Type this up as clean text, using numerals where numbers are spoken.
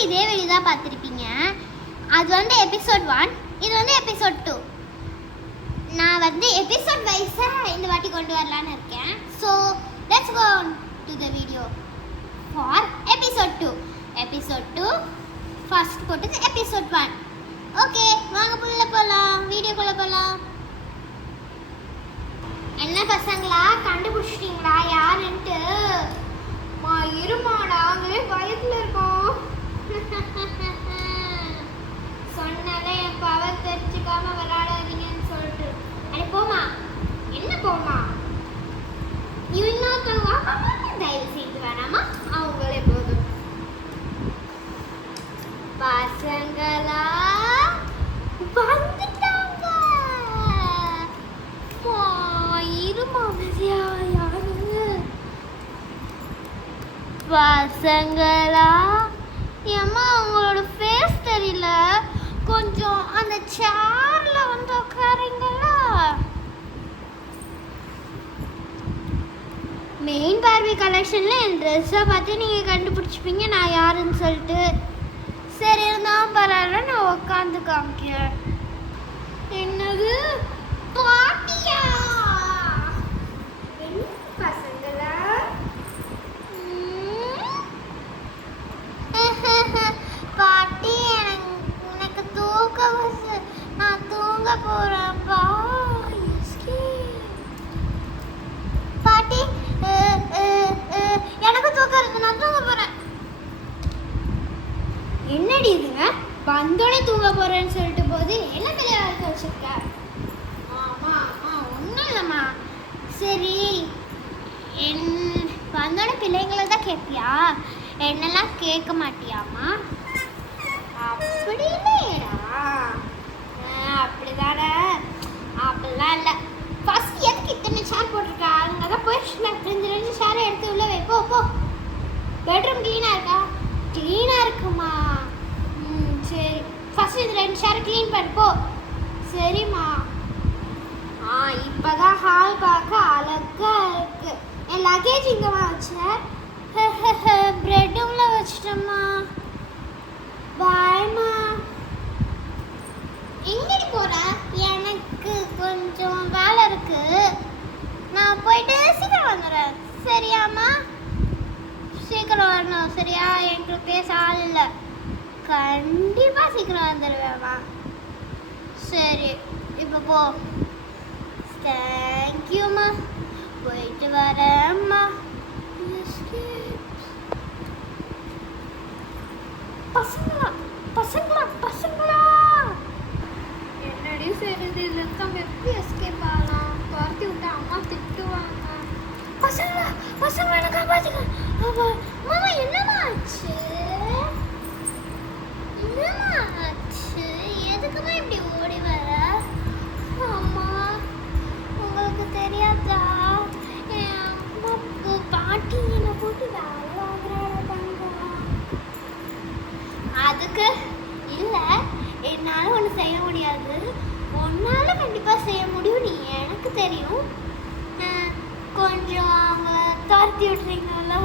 எல்லாரும் இதே வீடியோ தான் பார்த்துருப்பீங்க. அது வந்து எபிசோட் 1, இது வந்து எபிசோட் 2. நான் வந்து எபிசோட் வைஸாக இந்த வாட்டி கொண்டு வரலான்னு இருக்கேன். So let's go to the video for episode 2. Episode 2 first போட்டது எபிசோட் 1. ஓகே, வாங்க புள்ள போகலாம், வீடியோக்குள்ளே போகலாம். என்ன பசங்களா, கண்டுபிடிச்சிட்டிங்களா யாருன்ட்டு? இருமா, நாங்களே பயத்துல இருக்கோம். சொன்னாலே என் பவர் தெரிஞ்சுக்காம விளையாடாதீங்கன்னு சொல்லிட்டு. அட போமா, என்ன போமா, இன்னொருத்தவங்க தயவு செய்து வேணாமா, அவங்களே போதும். பசங்களா வந்துட்டாங்க. இருமா யாரு? பசங்களா, ஏம்மா அவங்களோட ஃபேஸ் தெரியல, கொஞ்சம் அந்த சேர்ல வந்து உட்காருங்களா. மெயின் பார்வி கலெக்ஷன்ல என் ட்ரெஸ்ஸை பார்த்து நீங்கள் கண்டுபிடிச்சிப்பீங்க நான் யாருன்னு சொல்லிட்டு. சரி இருந்தாலும் பரவாயில்ல, நான் உட்காந்து காமிக்கிறேன். என்னது பாட்டியா? பசங்களா பாட்டி, எனக்கு தூக்க வருது, நான் தூங்க போறேன். பாட்டி, எனக்கு தூக்கம் வருது, நான் தூங்க போறேன். என்னடி இதுங்க, வந்தோடனே தூங்க போறேன்னு சொல்லிட்டு போது என்ன பெரிய வார்த்தை வச்சிருக்க? ஆமா ஒன்றும் இல்லைம்மா. சரி, வந்தோடனே பிள்ளைங்களை தான் கேட்பியா, என்னெல்லாம் கேட்க மாட்டியாம்மா? அப்படி இல்லையா? அப்படிதானே? அப்படிலாம் இல்லை. ஃபர்ஸ்ட் எதுக்கு இத்தனை ஷேர் போட்டிருக்கா? அங்கே தான் போயிடுச்சுல, 2 ஷேரை எடுத்து உள்ள வை. போ. பெட்ரூம் க்ளீனாக இருக்கா? க்ளீனாக இருக்குமா? சரி, ஃபர்ஸ்ட் இந்த 2 ஷேரை க்ளீன் பண்ணு போ. சரிம்மா. இப்போதான் ஹால் பார்க்க அழகா இருக்கு. என் லக்கேஜ் இங்கே வச்சேன், பிரெட்டும்ல வச்சிட்டோம்மா. பாய்மா. எங்கடி போற? எனக்கு கொஞ்சம் வேலை இருக்கு, நான் போயிட்டு சீக்கிரம் வந்துடுறேன். சரியாம்மா? சீக்கிரம் வரணும் சரியா? எங்களுக்கு பேச ஆள் இல்லை. கண்டிப்பாக சீக்கிரம் வந்துடுவேம்மா. சரி, இப்போ போ. தேங்க்யூம்மா, போயிட்டு வரேம்மா. பசங்களா என்னடி செய்யுது? இதுல நம்ம எப்படி எஸ்கேப் ஆகலாம்? துரத்தி விட்டா அம்மா திட்டுவாங்க. பசங்களா எனக்கு காப்பாத்துங்க. மாமா, என்னம்மா ஆச்சு? எதுக்குமா இப்படி ஓடி வர? அம்மா, உங்களுக்கு தெரியாதா, என் அம்மாவுக்கு பாட்டி என்னை போட்டு வேலை வாங்குறாங்க. அதுக்கு இல்லை, என்னால் ஒன்று செய்ய முடியாது, உன்னால் கண்டிப்பாக செய்ய முடியும், நீ எனக்கு தெரியும். கொஞ்சம் அவங்க துரத்தி விட்றீங்களா?